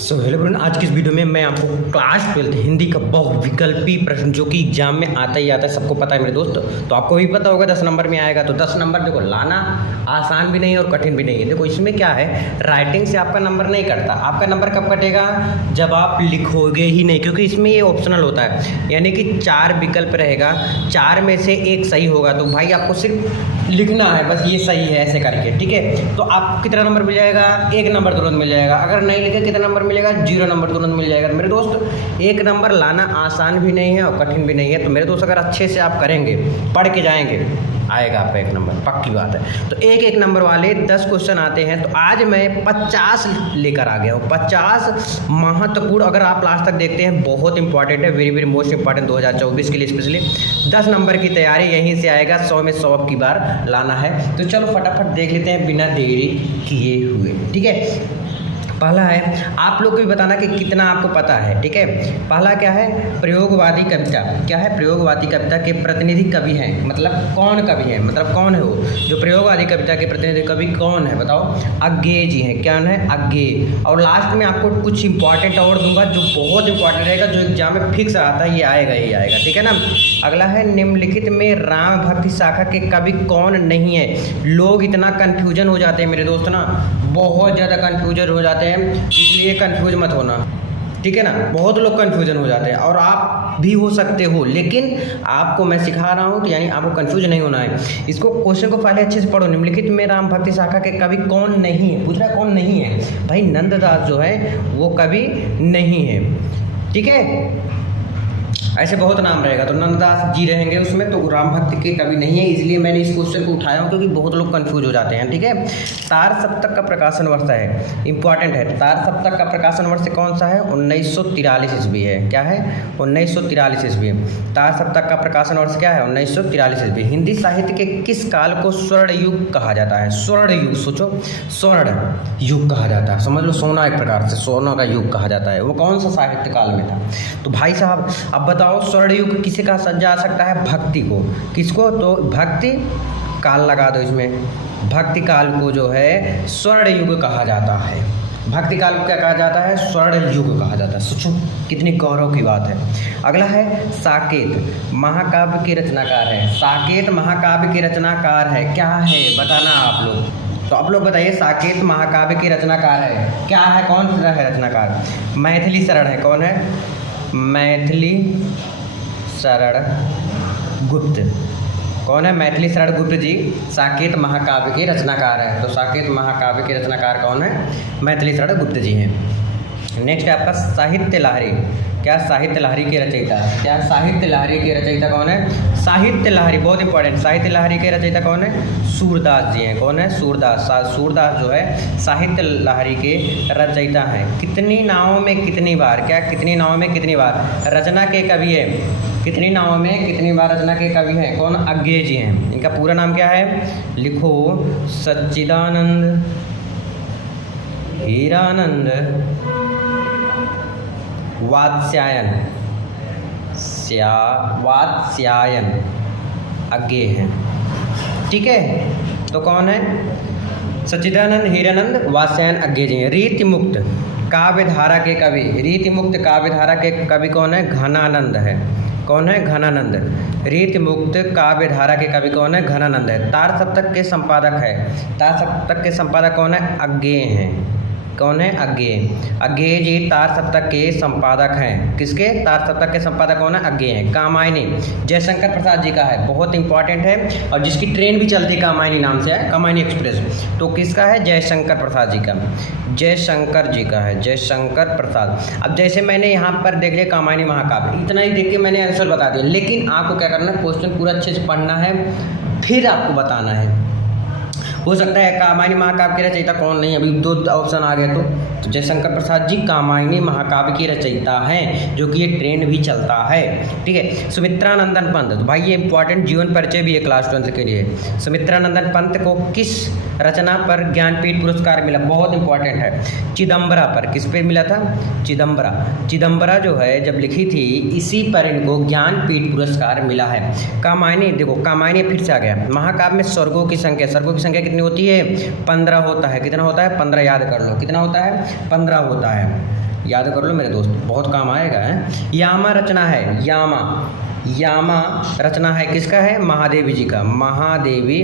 So hello friend, आज की इस वीडियो में मैं आपको क्लास 12 हिंदी का बहुविकल्पी प्रश्न जो कि एग्जाम में आता ही आता है, सबको पता है मेरे दोस्त। तो आपको भी पता होगा 10 नंबर में आएगा। तो 10 नंबर देखो लाना आसान भी नहीं है और कठिन भी नहीं है। देखो इसमें क्या है, राइटिंग से आपका नंबर नहीं कटता। आपका नंबर कब कटेगा, जब आप लिखोगे ही नहीं, क्योंकि इसमें ये ऑप्शनल होता है, यानी कि 4 विकल्प रहेगा, 4 में से एक सही होगा। तो भाई आपको सिर्फ लिखना है, बस ये सही है ऐसे करके, ठीक है। तो आपको कितना नंबर मिल जाएगा, 1 नंबर तुरंत मिल जाएगा। अगर नहीं लिखे कितना नंबर मिलेगा, 0 नंबर तुरंत मिल जाएगा। मेरे दोस्त 1 नंबर लाना आसान भी नहीं है और कठिन भी नहीं है। तो मेरे दोस्त अगर अच्छे से आप करेंगे, पढ़ के जाएंगे, आएगा आपका 1 नंबर, पक्की बात है। तो एक नंबर वाले 10 क्वेश्चन आते हैं। तो आज मैं 50 लेकर आ गया हूँ, 50 महत्वपूर्ण। अगर आप लास्ट तक देखते हैं, बहुत इंपॉर्टेंट है, वेरी वेरी मोस्ट इंपॉर्टेंट 2024 के लिए स्पेशली। 10 नंबर की तैयारी यहीं से आएगा, 100 में 100 की बार लाना है। तो चलो फटाफट देख लेते हैं बिना देरी किए हुए, ठीक है। पहला है, आप लोग को भी बताना कि कितना आपको पता है, ठीक है। पहला क्या है, प्रयोगवादी कविता। क्या है, प्रयोगवादी कविता के प्रतिनिधि कवि हैं, मतलब कौन कवि है, मतलब कौन है वो जो प्रयोगवादी कविता के प्रतिनिधि कवि कौन है, बताओ। अज्ञे जी हैं। क्या है, अज्ञे। और लास्ट में आपको कुछ इंपॉर्टेंट और दूंगा जो बहुत इंपॉर्टेंट रहेगा, जो एग्जाम में फिक्स आता है, ये आएगा ही आएगा, ठीक है ना। अगला है, निम्नलिखित में राम भक्ति शाखा के कवि कौन नहीं है। लोग इतना कन्फ्यूजन हो जाते हैं मेरे दोस्त ना, बहुत ज़्यादा कन्फ्यूजन हो जाते हैं, इसलिए कंफ्यूज मत होना, ठीक है ना। बहुत लोग कंफ्यूजन हो जाते हैं और आप भी हो सकते हो, लेकिन आपको मैं सिखा रहा हूँ तो यानी आपको कंफ्यूज नहीं होना है। इसको क्वेश्चन को पहले अच्छे से पढ़ो। निम्नलिखित में राम भक्ति शाखा के कवि कौन नहीं है, पूछ रहा है कौन नहीं है। भाई नंददास जो है वो कवि नहीं है, ठीक है। ऐसे बहुत नाम रहेगा, तो नंददास जी रहेंगे उसमें, तो राम भक्ति के कवि नहीं है। इसलिए मैंने इस क्वेश्चन को उठाया हूँ क्योंकि बहुत लोग कंफ्यूज हो जाते हैं, ठीक है। तार सप्तक का प्रकाशन वर्ष है, इंपॉर्टेंट है। तार सप्तक का प्रकाशन वर्ष कौन सा है, 1943 ईस्वी है। क्या है, 1943 ईस्वी। तार सप्तक का प्रकाशन वर्ष क्या है, 1943 ईस्वी। हिंदी साहित्य के किस काल को स्वर्ण युग कहा जाता है। स्वर्ण युग, सोचो, स्वर्ण युग कहा जाता है, समझ लो, सोना एक प्रकार से सोना का युग कहा जाता है। वो कौन सा साहित्य काल में था। तो भाई साहब अब बताओ, स्वर्ण युग किसे कहा जा सकता है, भक्ति को। किसको, तो भक्ति काल लगा दो इसमें। भक्ति काल को जो है स्वर्ण युग कहा जाता है। भक्ति काल को क्या कहा जाता है, स्वर्ण युग कहा जाता है। सोचो कितनी गौरव की बात है। अगला है, साकेत महाकाव्य के रचनाकार है। साकेत महाकाव्य के रचनाकार है, क्या है बताना आप लोग। तो आप लोग बताइए, साकेत महाकाव्य के रचनाकार है, क्या है, कौन सा है रचनाकार। मैथिली शरण है, कौन है, मैथिली शरण गुप्त। कौन है, मैथिली शरण गुप्त जी साकेत महाकाव्य के रचनाकार है। तो साकेत महाकाव्य के रचनाकार कौन है, मैथिली शरण गुप्त जी हैं। नेक्स्ट है आपका साहित्य लहरी। क्या, साहित्य लहरी के रचयिता। क्या, साहित्य लहरी के रचयिता कौन है, साहित्य लहरी, बहुत इंपॉर्टेंट। साहित्य लहरी के रचयिता कौन है, सूरदास जी हैं। कौन है, सूरदास। सूरदास जो है साहित्य लहरी के रचयिता हैं। कितनी नावों में कितनी बार, क्या, कितनी नावों में कितनी बार रचना के कवि है। कितनी नावों में कितनी बार रचना के कवि हैं, कौन, अज्ञे जी हैं। इनका पूरा नाम क्या है, लिखो, सच्चिदानंद हीरानंद वात्स्यायन। वात्स्यायन अज्ञे हैं, ठीक है। तो कौन है, सच्चिदानंद हीरानंद वात्स्यायन अज्ञे जी हैं। रीति मुक्त काव्यधारा के कवि, रीति मुक्त काव्यधारा के कवि कौन है, घनानंद है। कौन है, घनानंद। रीति मुक्त काव्यधारा के कवि कौन है, घनानंद है। तार सप्तक के संपादक है, तार सप्तक के संपादक कौन है, अज्ञे हैं। कौन है, अज्ञे। अज्ञे जी तार सप्तक के संपादक हैं। किसके, तार सप्तक के संपादक कौन है, अज्ञे हैं। कामायनी जयशंकर प्रसाद जी का है, बहुत इंपॉर्टेंट है, और जिसकी ट्रेन भी चलती है कामायनी नाम से है, कामायनी एक्सप्रेस। तो किसका है, जयशंकर प्रसाद जी का, जयशंकर जी का है, जयशंकर प्रसाद। अब जैसे मैंने यहाँ पर देख लिया कामायनी महाकाव्य, इतना ही देख के मैंने आंसर बता दिया, लेकिन आपको क्या करना है, क्वेश्चन पूरा अच्छे से पढ़ना है, फिर आपको बताना है। हो सकता है कामायनी महाकाव्य के रचयिता कौन नहीं, अभी 2 ऑप्शन आ गए। तो जयशंकर प्रसाद जी कामायनी महाकाव्य के रचयिता हैं, जो कि ये ट्रेंड भी चलता है, ठीक है। सुमित्रानंदन पंत, तो भाई ये इंपॉर्टेंट जीवन परिचय भी है क्लास 12 के लिए। सुमित्रानंदन पंत को किस रचना पर ज्ञानपीठ पुरस्कार मिला, बहुत इंपॉर्टेंट है। चिदम्बरा पर, किस पे मिला था, चिदम्बरा। चिदम्बरा जो है जब लिखी थी, इसी पर इनको ज्ञानपीठ पुरस्कार मिला है। कामायनी, देखो कामायनी फिर से आ गया। महाकाव्य में स्वर्गों की संख्या कितनी होती है, 15 होता है। कितना होता है, 15 याद कर लो, कितना होता है, 15 होता है। याद कर लो मेरे दोस्त, बहुत काम आएगा है। यामा रचना है, यामा रचना है किसका है? महादेवी जी का, महादेवी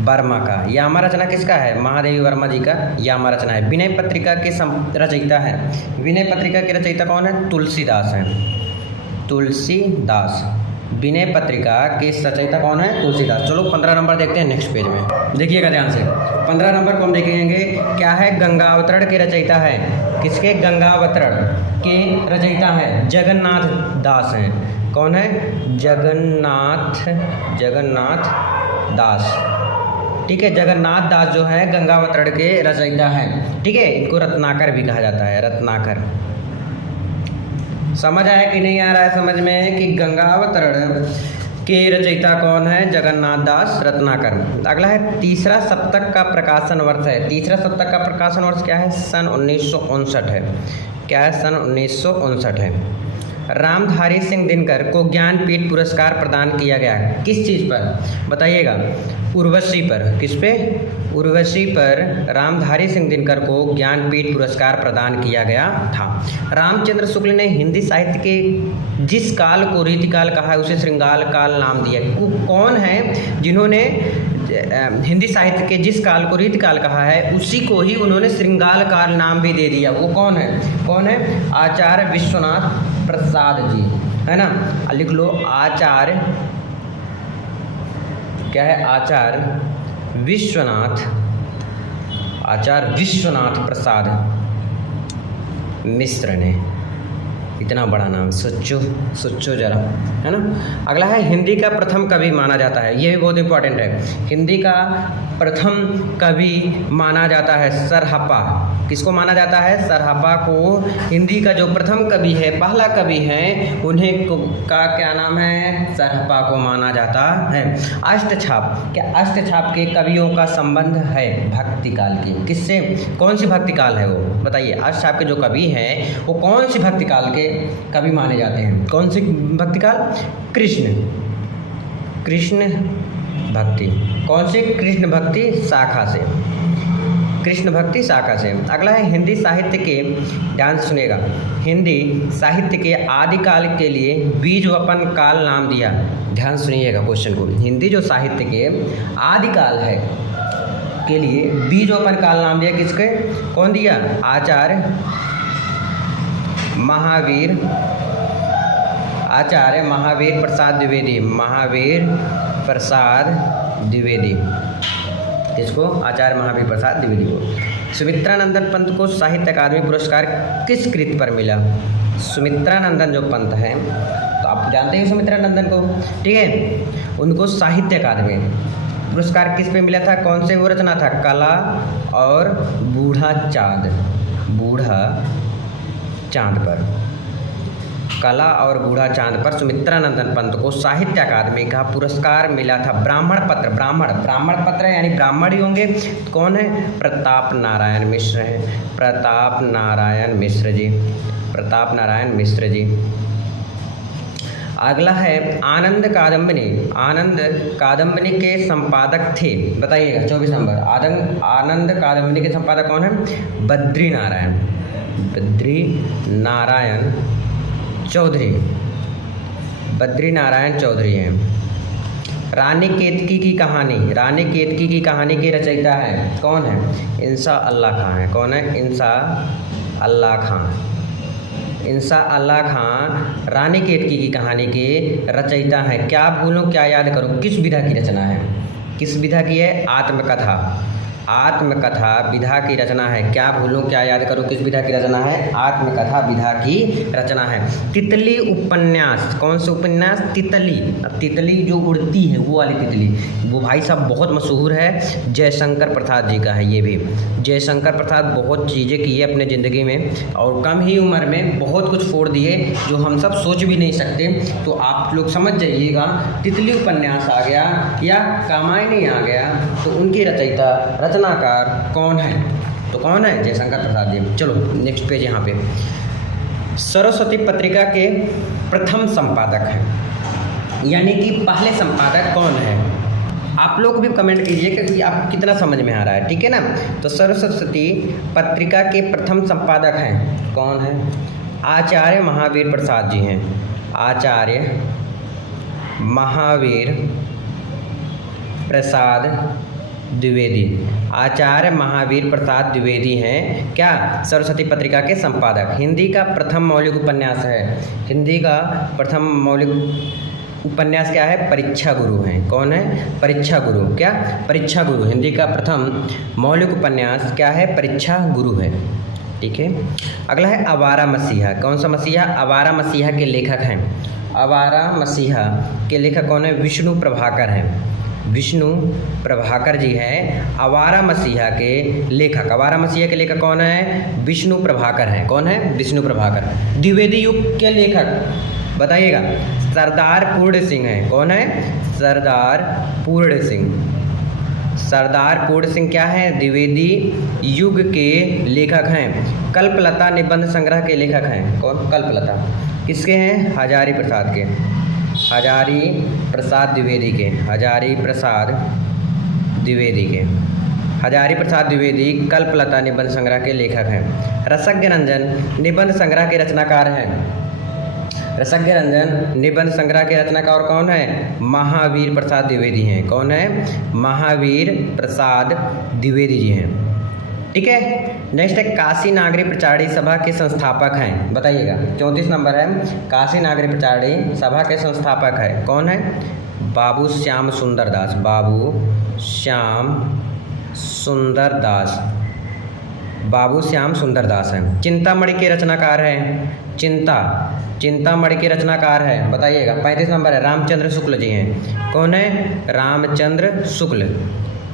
वर्मा का। यामा रचना किसका है? महादेवी वर्मा जी का यामा रचना है। विनय पत्रिका के रचयिता है, विनय पत्रिका के रचयिता कौन है? तुलसीदास हैं, तुलसीदास। विनय पत्रिका के रचयिता कौन है? तुलसीदास। चलो 15 नंबर देखते हैं नेक्स्ट पेज में, देखिएगा ध्यान से। 15 नंबर को हम देखेंगे क्या है? गंगावतरण के रचयिता है, किसके? गंगावतरण के रचयिता है जगन्नाथ दास हैं। कौन है? जगन्नाथ दास, ठीक है। जगन्नाथ दास जो है गंगावतरण के रचयिता हैं, ठीक है। इनको रत्नाकर भी कहा जाता है, रत्नाकर। समझ आया कि नहीं आ रहा है समझ में कि गंगावतरण के रचयिता कौन है? जगन्नाथ दास रत्नाकर। अगला है तीसरा सप्तक का प्रकाशन वर्ष है। तीसरा सप्तक का प्रकाशन वर्ष क्या है? सन 1959 है। क्या है? सन 1959 है। रामधारी सिंह दिनकर को ज्ञानपीठ पुरस्कार प्रदान किया गया है, किस चीज़ पर बताइएगा? उर्वशी पर। किस पे? उर्वशी पर रामधारी सिंह दिनकर को ज्ञानपीठ पुरस्कार प्रदान किया गया था। रामचंद्र शुक्ल ने हिंदी साहित्य के जिस काल को रीतिकाल कहा है उसे श्रृंगार काल नाम दिया। कौन है जिन्होंने हिंदी साहित्य के जिस काल को रीतिकाल कहा है उसी को ही उन्होंने श्रृंगार काल नाम भी दे दिया? वो कौन है? कौन है? आचार्य विश्वनाथ प्रसाद जी, है ना। लिख लो आचार्य, क्या है? आचार्य विश्वनाथ प्रसाद मिश्र ने। इतना बड़ा नाम, सोचो जरा, है ना। अगला है हिंदी का प्रथम कवि माना जाता है, ये भी बहुत इंपॉर्टेंट है। हिंदी का प्रथम कवि माना जाता है सरहप्पा। किसको माना जाता है? सरहप्पा को हिंदी का जो प्रथम कवि है, पहला कवि है, उन्हें का क्या नाम है? सरहप्पा को माना जाता है। अष्टछाप, क्या अष्टछाप के कवियों का संबंध है भक्ति काल की? किससे? कौन सी भक्ति काल है वो बताइए? अष्टछाप के जो कवि हैं वो कौन सी भक्ति काल के कवि माने जाते हैं? कौन सी भक्ति काल? कृष्ण भक्ति। कौन सी? कृष्ण भक्ति शाखा से, कृष्ण भक्ति शाखा से। अगला है हिंदी साहित्य के, ध्यान से सुनिएगा, हिंदी साहित्य के आदिकाल के लिए बीजवपन काल नाम दिया। ध्यान सुनिएगा क्वेश्चन को। हिंदी जो साहित्य के आदिकाल है के लिए बीजवपन काल नाम दिया किसके? कौन दिया? आचार्य महावीर प्रसाद द्विवेदी, महावीर प्रसाद द्विवेदी। किसको? आचार्य महावीर प्रसाद द्विवेदी को। सुमित्रानंदन पंत को साहित्य अकादमी पुरस्कार किस कृति पर मिला? सुमित्रानंदन जो पंत हैं, तो आप जानते हैं सुमित्रानंदन को, ठीक है। उनको साहित्य अकादमी पुरस्कार किस पे मिला था? कौन से वो रचना था? कला और बूढ़ा चांद पर। कला और बूढ़ा चांद पर सुमित्रानंदन पंत को साहित्य अकादमी का पुरस्कार मिला था। ब्राह्मण पत्र यानी ब्राह्मण ही होंगे। कौन है? प्रताप नारायण मिश्र हैं, प्रताप नारायण मिश्र जी। अगला है आनंद कादम्बिनी के संपादक थे, बताइएगा 24 नंबर। आनंद कादम्बिनी के संपादक कौन है? बद्री नारायण चौधरी हैं। रानी केतकी की कहानी के रचयिता है कौन है? इंसा अल्लाह खां है। कौन है? इंसा अल्लाह खां रानी केतकी की कहानी के रचयिता हैं। क्या भूलूं क्या याद करूं किस विधा की रचना है? किस विधा की है? आत्मकथा विधा की रचना है। क्या भूलूं क्या याद करूं किस विधा की रचना है? आत्मकथा विधा की रचना है। तितली उपन्यास, कौन से उपन्यास? तितली जो उड़ती है वो वाली तितली, वो भाई साहब बहुत मशहूर है, जयशंकर प्रसाद जी का है। ये भी जयशंकर प्रसाद बहुत चीज़ें की है अपने ज़िंदगी में और कम ही उम्र में बहुत कुछ फोड़ दिए जो हम सब सोच भी नहीं सकते। तो आप लोग समझ जाइएगा, तितली उपन्यास आ गया या कामायनी आ गया तो उनकी रचनाकार कौन है? तो कौन है? जयशंकर प्रसाद जी। चलो नेक्स्ट पेज यहाँ पे। सरस्वती पत्रिका के प्रथम संपादक हैं, यानी कि पहले संपादक कौन है? आप लोग भी कमेंट कीजिए कि आप कितना समझ में आ रहा है, ठीक है ना। तो सरस्वती पत्रिका के प्रथम संपादक हैं, कौन है? आचार्य महावीर प्रसाद जी हैं। आचार्य महावीर प्रसाद द्विवेदी। आचार्य महावीर प्रसाद द्विवेदी हैं क्या? सरस्वती पत्रिका के संपादक। हिंदी का प्रथम मौलिक उपन्यास है। हिंदी का प्रथम मौलिक उपन्यास क्या है? परीक्षा गुरु हैं। कौन है? परीक्षा गुरु। क्या? परीक्षा गुरु। हिंदी का प्रथम मौलिक उपन्यास क्या है? परीक्षा गुरु है, ठीक है। अगला है आवारा मसीहा। कौन सा मसीहा? आवारा मसीहा के लेखक हैं। आवारा मसीहा के लेखक कौन है? विष्णु प्रभाकर हैं। विष्णु प्रभाकर जी हैं आवारा मसीहा के लेखक। आवारा मसीहा के लेखक कौन है? विष्णु प्रभाकर हैं। कौन है? विष्णु प्रभाकर। द्विवेदी युग के लेखक बताइएगा। सरदार पूर्ण सिंह हैं। कौन है? सरदार पूर्ण सिंह। सरदार पूर्ण सिंह क्या है? द्विवेदी युग के लेखक हैं। कल्पलता निबंध संग्रह के लेखक हैं। कौन? कल्पलता किसके हैं? हजारी प्रसाद के। हजारी प्रसाद द्विवेदी के। हजारी प्रसाद द्विवेदी के। हजारी प्रसाद द्विवेदी कल्पलता निबंध संग्रह के लेखक हैं। रसज्ञ रंजन निबंध संग्रह के रचनाकार हैं। रसज्ञ रंजन निबंध संग्रह के रचनाकार कौन है? महावीर प्रसाद द्विवेदी हैं। कौन है? महावीर प्रसाद द्विवेदी जी हैं, ठीक है। नेक्स्ट है काशी नागरी प्रचारी सभा के संस्थापक हैं, बताइएगा। 34 नंबर है। काशी नागरी प्रचारी सभा के संस्थापक है, कौन है? बाबू श्याम सुंदर दास। बाबू श्याम सुंदर दास। बाबू श्याम सुंदर दास हैं। चिंतामणि के रचनाकार हैं। चिंतामणि के रचनाकार है, बताइएगा। 35 नंबर है। रामचंद्र शुक्ल जी हैं। कौन है? रामचंद्र शुक्ल।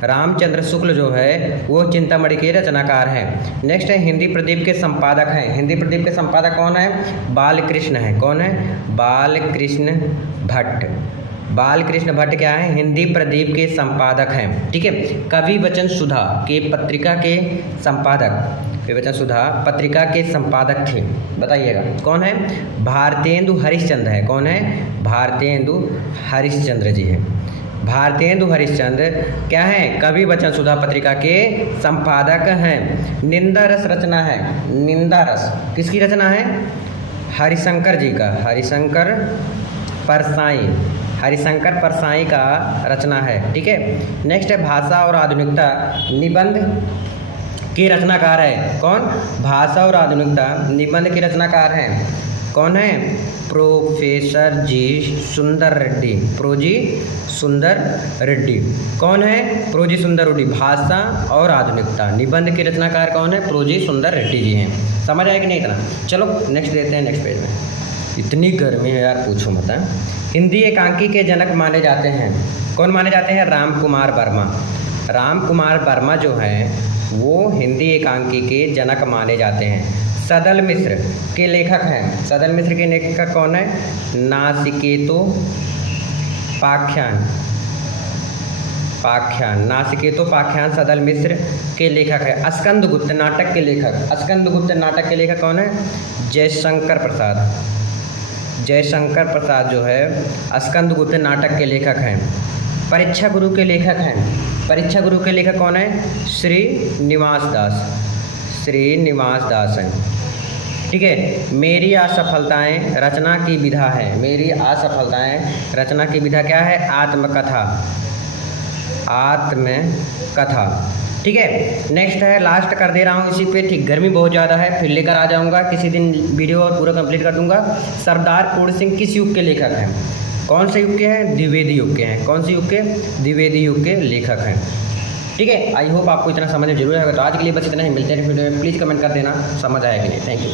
रामचंद्र शुक्ल जो है वो चिंतामणि के रचनाकार हैं। नेक्स्ट है हिंदी प्रदीप के संपादक हैं। हिंदी प्रदीप के संपादक कौन है? बालकृष्ण है। कौन है? बालकृष्ण भट्ट। बालकृष्ण भट्ट क्या है? हिंदी प्रदीप के संपादक हैं, ठीक है। कवि वचन सुधा के पत्रिका के संपादक। कवि वचन सुधा पत्रिका के संपादक थे, बताइएगा। कौन है? भारतेंदु हरिश्चंद्र है। कौन है? भारतेंदु हरिश्चंद्र जी है। भारतेंदु हरिश्चंद्र क्या है? कवि वचन सुधा पत्रिका के संपादक हैं। निंदा रस रचना है। निंदा रस किसकी रचना है? हरिशंकर जी का। हरिशंकर परसाई। हरिशंकर परसाई का रचना है, ठीक है। नेक्स्ट है भाषा और आधुनिकता निबंध के रचनाकार है। कौन? भाषा और आधुनिकता निबंध के रचनाकार हैं। कौन है? प्रोफेसर जी सुंदर रेड्डी। प्रोजी सुंदर रेड्डी। कौन है? प्रोजी सुंदर रेड्डी। भाषा और आधुनिकता निबंध के रचनाकार कौन है? प्रोजी सुंदर रेड्डी जी हैं। समझ आए कि नहीं इतना? चलो नेक्स्ट देते हैं, नेक्स्ट पेज में। इतनी गर्मी है यार, पूछो मत। हिंदी एकांकी के जनक माने जाते हैं। कौन माने जाते हैं? राम कुमार वर्मा। राम कुमार वर्मा जो हैं वो हिंदी एकांकी के जनक माने जाते हैं। सदल मिश्र के लेखक हैं। सदल मिश्र के लेखक कौन है? नासिकेतो पाख्यान। नासिकेतो पाख्यान सदल मिश्र के लेखक है। स्कंदगुप्त नाटक के लेखक। स्कंदगुप्त नाटक के लेखक कौन है? जयशंकर प्रसाद। जयशंकर प्रसाद जो है स्कंदगुप्त नाटक के लेखक हैं। परीक्षा गुरु के लेखक हैं। परीक्षा गुरु के लेखक कौन है? श्रीनिवास दास। श्रीनिवास दास हैं, ठीक है। मेरी असफलताएं रचना की विधा है। मेरी असफलताएं रचना की विधा क्या है? आत्मकथा। आत्मकथा, ठीक है। नेक्स्ट है, लास्ट कर दे रहा हूँ इसी पे, ठीक। गर्मी बहुत ज़्यादा है, फिर लेकर आ जाऊँगा किसी दिन वीडियो और पूरा कंप्लीट कर दूँगा। सरदार पूर्ण सिंह किस युग के लेखक हैं? कौन से युग के हैं? द्विवेदी युग के हैं। कौन से युग के? द्विवेदी युग के लेखक हैं, ठीक है। आई होप आपको इतना समझ जरूर आएगा। तो आज के लिए बस इतना ही, मिलते हैं वीडियो में। प्लीज़ कमेंट कर देना समझ आया कि नहीं। Thank you.